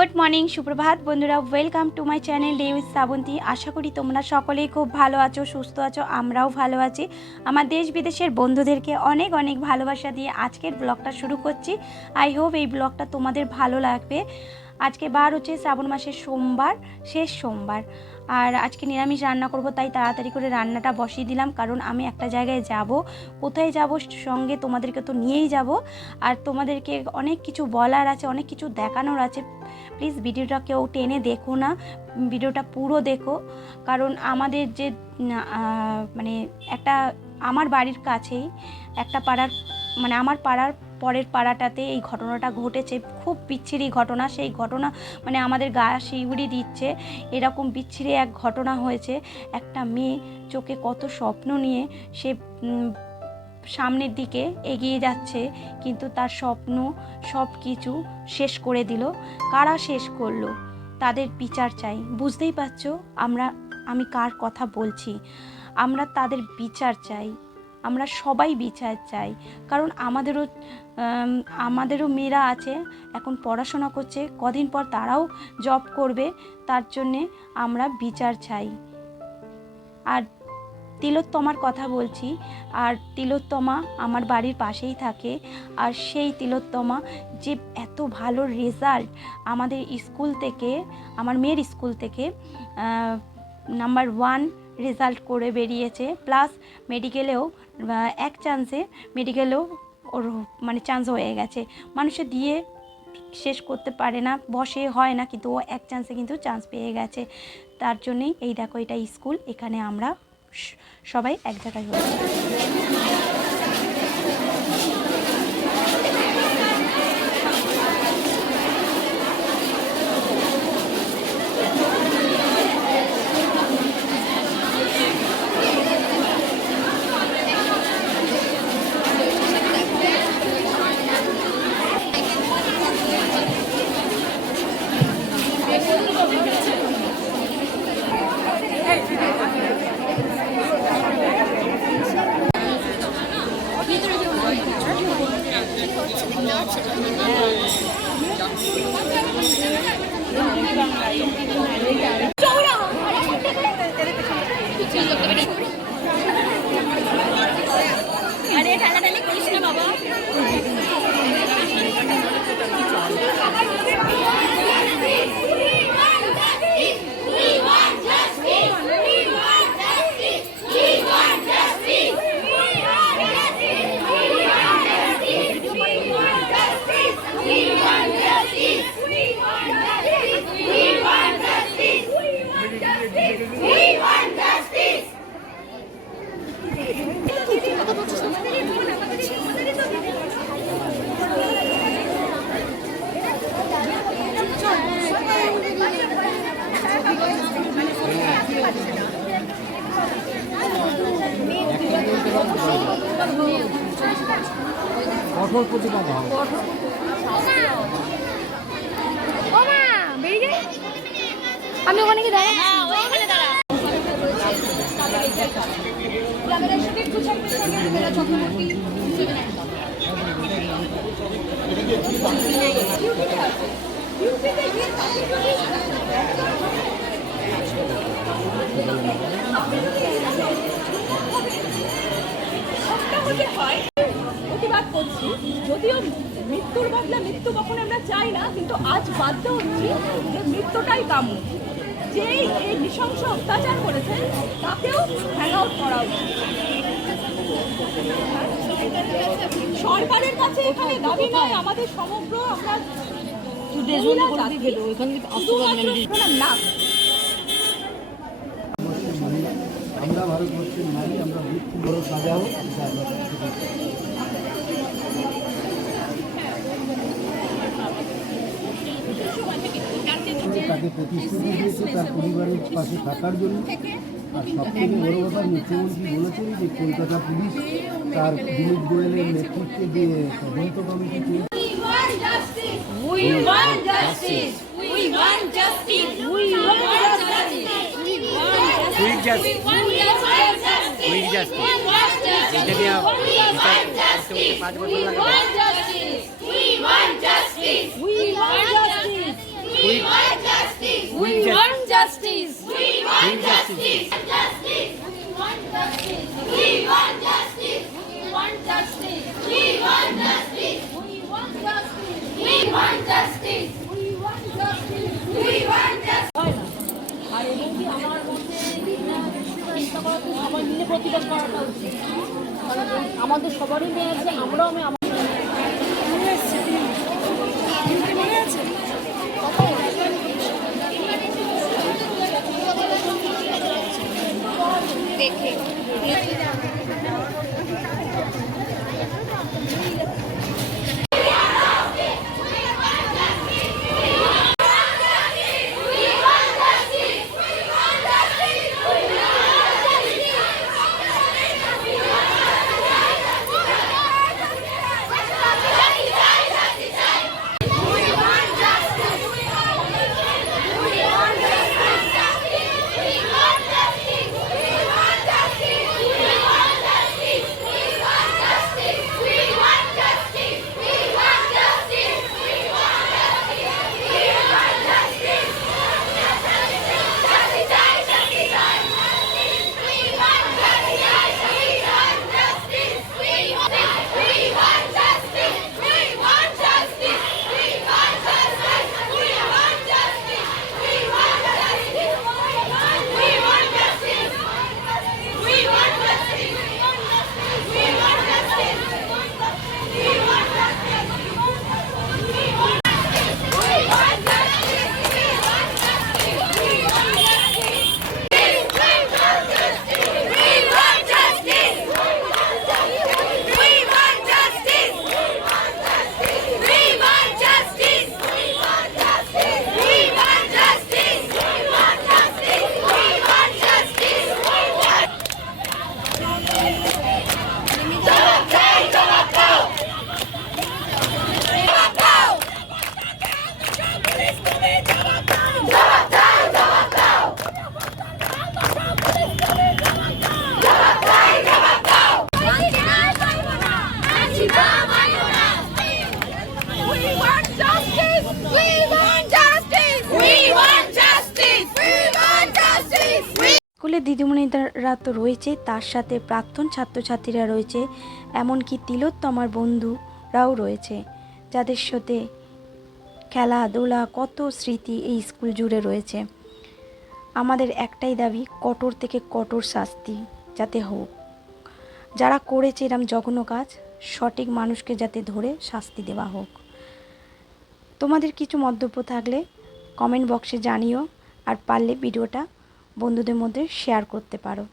Good morning सुप्रभात बंधुरा welcome to my channel day with Shravanti. आशा करी तोमरा सकलेई खूब भालो आछो, सुस्थ आछो, आमराओ भालो आछि। आमार देश विदेशेर बंधुदेरके अनेक अनेक भालोबासा दिए आजकेर ब्लगटा शुरू करछि। आई होप এই ব্লগটা তোমাদের ভালো লাগবে। আজকে বার হচ্ছে শ্রাবণ মাসের সোমবার, শেষ সোমবার। আর আজকে নিরামিষ রান্না করব, তাই তাড়াতাড়ি করে রান্নাটা বসিয়ে দিলাম, কারণ আমি একটা জায়গায় যাব। কোথায় যাব সঙ্গে তোমাদেরকে তো নিয়েই যাব। আর তোমাদেরকে অনেক কিছু বলার আছে, অনেক কিছু দেখানোর আছে। প্লিজ ভিডিওটা কেউ টেনে দেখো না, ভিডিওটা পুরো দেখো। কারণ আমাদের যে মানে একটা আমার বাড়ির কাছেই একটা পাড়ার মানে আমার পাড়ার পরের পাড়াটাতে এই ঘটনাটা ঘটেছে। খুব বিচ্ছিরি ঘটনা। সেই ঘটনা মানে আমাদের গা শিউড়ি দিচ্ছে। এরকম বিচ্ছিরি এক ঘটনা হয়েছে। একটা মেয়ে চোখে কত স্বপ্ন নিয়ে সে সামনের দিকে এগিয়ে যাচ্ছে, কিন্তু তার স্বপ্ন সব কিছু শেষ করে দিল। কারা শেষ করলো তাদের বিচার চাই। বুঝতেই পারছো আমি কার কথা বলছি। আমরা তাদের বিচার চাই, আমরা সবাই বিচার চাই। কারণ আমাদেরও মেয়েরা আছে, এখন পড়াশোনা করছে, কদিন পর তারাও জব করবে। তার জন্যে আমরা বিচার চাই। আর তিলোত্তমার কথা বলছি। আর তিলোত্তমা আমার বাড়ির পাশেই থাকে। আর সেই তিলোত্তমা যে এত ভালো রেজাল্ট আমাদের স্কুল থেকে, আমার মেয়ের স্কুল থেকে নাম্বার 1 রেজাল্ট করে বেরিয়েছে। প্লাস মেডিকেলেও এক চান্সে মেডিকেলেও ওর মানে চান্স হয়ে গেছে। মানুষে দিয়ে শেষ করতে পারে না, বসে হয় না, কিন্তু ও এক চান্সে কিন্তু চান্স পেয়ে গেছে। তার জন্যেই এই দেখো, এটা স্কুল, এখানে আমরা সবাই এক জায়গায় হয়েছি। अरे ठालाठाली करिस ना बाबा। কঠোর প্রতিবাদ হবে। আমি ওখানে কি দাঁড়া? প্রতিবাদ করছি, যদিও মৃত্যুর বদলে মৃত্যু কখনো আমরা চাই না, কিন্তু আজ বাধ্য হচ্ছি যে মৃত্যুটাই কাম্য। যে এই নৃশংস অত্যাচার করেছে তাকেও হ্যাং আউট করা উচিত। সরকারের কাছে এখানে দাবি নয়, আমাদের সমগ্র আমরা না, আমরা ভারতবর্ষের নারী, আমরা মৃত্যু বড় সাজাও। তাকে প্রতিশ্রুতি দিয়েছে তার পরিবারের পাশে থাকার জন্য। আর সবথেকে বড় কথা, মুখ্যমন্ত্রী বলেছেন যে কলকাতা পুলিশ তার দিলীপ গোয়েলের নেতৃত্বে যে তদন্ত committee We want justice. We want justice. We want justice. We want justice. We want justice. We want justice. We want justice. We want justice. We want justice. We want justice. We want justice. আর এবং কি আমার মতে চিন্তা করা তো সবাই মিলে প্রতিবাদ করাটা উচিত, কারণ আমাদের সবারই মেয়ে আছে, আমরাও আমি আমার দেখে স্কুলের দিদিমণিরা তো রয়েছে, তার সাথে প্রাক্তন ছাত্রছাত্রীরা রয়েছে, এমনকি তিলোত্তমার বন্ধুরাও রয়েছে, যাদের সাথে খেলাধুলা কত স্মৃতি এই স্কুল জুড়ে রয়েছে। আমাদের একটাই দাবি, কঠোর থেকে কঠোর শাস্তি যাতে হোক, যারা করেছে এরম জঘন্য কাজ সঠিক মানুষকে যাতে ধরে শাস্তি দেওয়া হোক। তোমাদের কিছু মন্তব্য থাকলে কমেন্ট বক্সে জানিও, আর পারলে ভিডিওটা বন্ধুদের মধ্যে শেয়ার করতে পারো।